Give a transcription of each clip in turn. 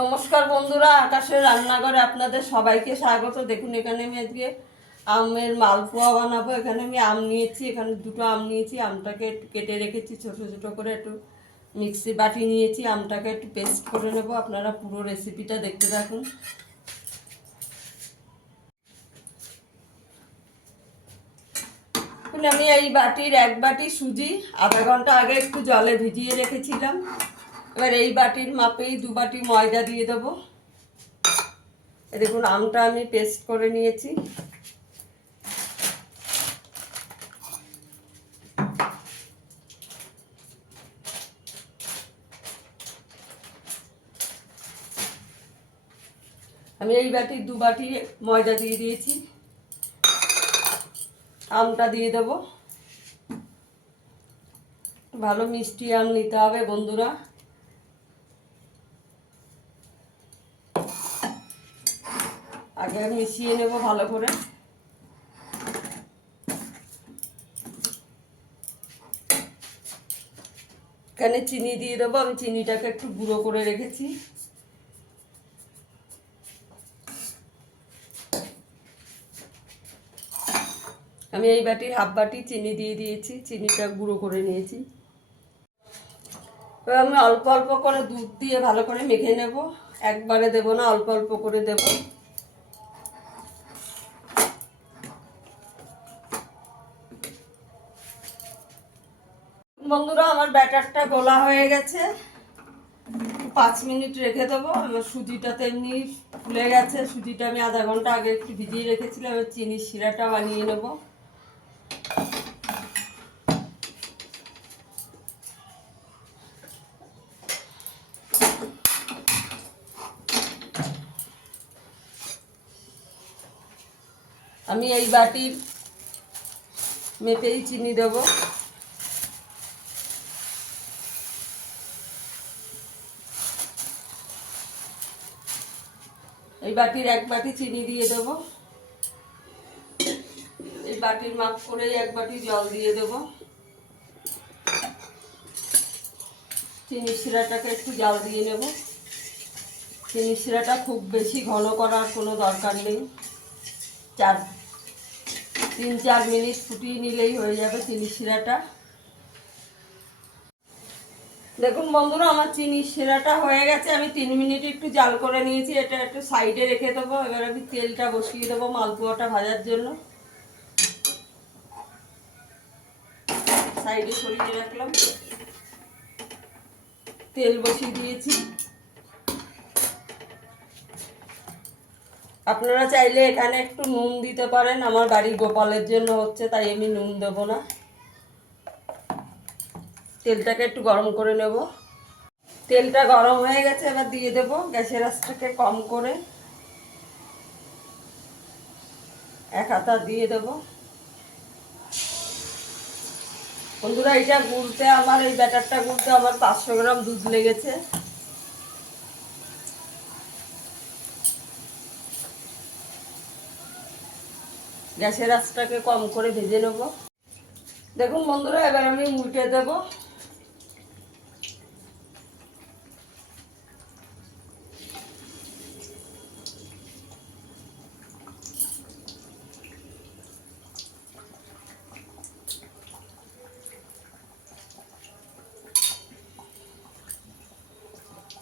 নমস্কার বন্ধুরা, আকাশের রান্নাঘরে আপনাদের সবাইকে স্বাগত। দেখুন, এখানে আমি আজকে আমের মালপোয়া বানাবো। এখানে আমি আম নিয়েছি, এখানে দুটো আম নিয়েছি। আমটাকে একটু কেটে রেখেছি ছোট ছোট করে, একটু মিক্সি বাটি নিয়েছি। আমটাকে একটু পেস্ট করে নেব। আপনারা পুরো রেসিপিটা দেখতে থাকুন। আমি এই বাটির এক বাটি সুজি আধা ঘন্টা আগে একটু জলে ভিজিয়ে রেখেছিলাম। এবার এই বাটির মাপেই 2 বাটি ময়দা দিয়ে দেবো। দেখুন, আমটা আমি পেস্ট করে নিয়েছি। আমি এই বাটির 2 বাটি ময়দা দিয়ে দিয়েছি। আমটা দিয়ে দেব। ভালো মিষ্টি আম নিতে হবে বন্ধুরা। আগে মিশিয়ে নেব ভালো করে। এখানে চিনি দিয়ে দেবো। আমি চিনিটাকে একটু গুঁড়ো করে রেখেছি। আমি এই বাটির হাফ বাটি চিনি দিয়ে দিয়েছি। চিনিটা গুঁড়ো করে নিয়েছি। এবার আমি অল্প অল্প করে দুধ দিয়ে ভালো করে মেখে নেব। একবারে দেব না, অল্প অল্প করে দেব। বন্ধুরা, আমার ব্যাটারটা গোলা হয়ে গেছে। 5 মিনিট রেখে দেবো। আমার সুজিটা তেমনি ফুলে গেছে। সুজিটা আমি আধা ঘন্টা আগে একটু ভিজিয়ে রেখেছিলাম। এবার চিনির শিরাটা বানিয়ে নেব। আমি এই বাটির মেপেই চিনি দেবো। এই বাটির এক বাটি চিনি দিয়ে দেবো। এই বাটির মাপ করেই এক বাটি জল দিয়ে দেবো। চিনির শিরাটাকে একটু জাল দিয়ে নেব। চিনির শিরাটা খুব বেশি ঘন করার কোনো দরকার নেই। 3-4 মিনিট ফুটিয়ে নিলেই হয়ে যাবে চিনির শিরাটা। দেখুন বন্ধুরা, আমার চিনির শিরাটা হয়ে গেছে। আমি 3 মিনিট একটু জাল করে নিয়েছি। এটা একটু সাইডে রেখে দেবো। এবার আমি তেলটা বসিয়ে দেবো মালপোয়াটা ভাজার জন্য। সাইডে সরিয়ে রাখলাম। তেল বসিয়ে দিয়েছি। আপনারা চাইলে এখানে একটু নুন দিতে পারেন। আমার বাড়ি গোপালের জন্য হচ্ছে, তাই আমি নুন দেবো না। তেলটাকে একটু গরম করে নেব। তেলটা গরম হয়ে গেছে। এবার দিয়ে দেব। গ্যাসের আঁচটাকে কম করে 1 হাতা দিয়ে দেব। বন্ধুরা, এটা গুলতে আমার, এই ব্যাটারটা গুলতে আমার 500 গ্রাম দুধ লেগেছে। গ্যাসের আঁচটাকে কম করে ভেজে নেব। দেখুন বন্ধুরা, এবার আমি উল্টে দেব।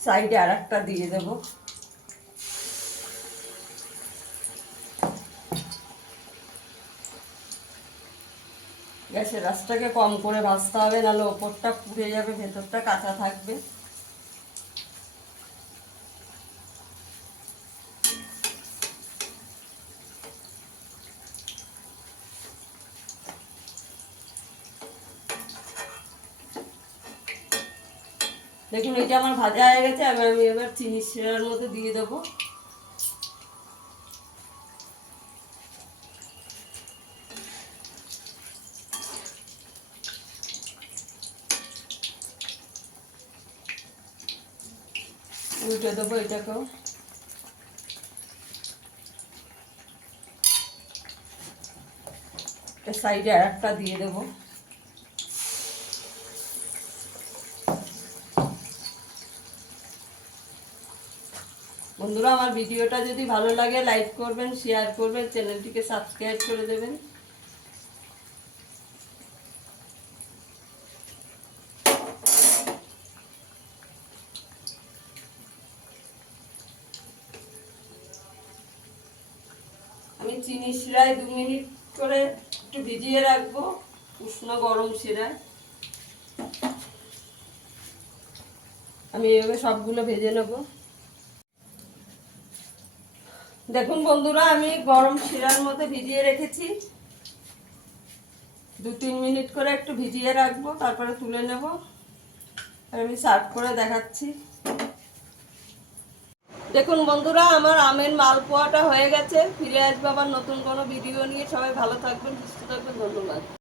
সাইডে আর একটা দিয়ে দেব। গ্যাসের আঁচটাকে কম করে ভাজতে হবে, নাহলে ওপরটা পুড়ে যাবে, ভেতরটা কাঁচা থাকবে। দেখুন, এটা আমার ভাজা হয়ে গেছে। এবার চিনির শিরার মধ্যে দিয়ে দেবো। উল্টে দেবো এটাকেও। সাইডে আর একটা দিয়ে দেবো। বন্ধুরা, আমার ভিডিওটা যদি ভালো লাগে লাইক করবেন, শেয়ার করবেন, চ্যানেলটিকে সাবস্ক্রাইব করে দেবেন। আমি চিনি শিরায় 2 মিনিট করে একটু ভিজিয়ে রাখবো, উষ্ণ গরম শিরায়। আমি এভাবে সবগুলো ভেজে নেব। দেখুন বন্ধুরা, আমি গরম শিরার মধ্যে ভিজিয়ে রেখেছি। 2-3 মিনিট করে একটু ভিজিয়ে রাখবো, তারপরে তুলে নেব। আর আমি সার্ভ করে দেখাচ্ছি। দেখুন বন্ধুরা, আমার আমের মালপোয়াটা হয়ে গেছে। ফিরে আসবো আবার নতুন কোনো ভিডিও নিয়ে। সবাই ভালো থাকবেন, সুস্থ থাকবেন। ধন্যবাদ।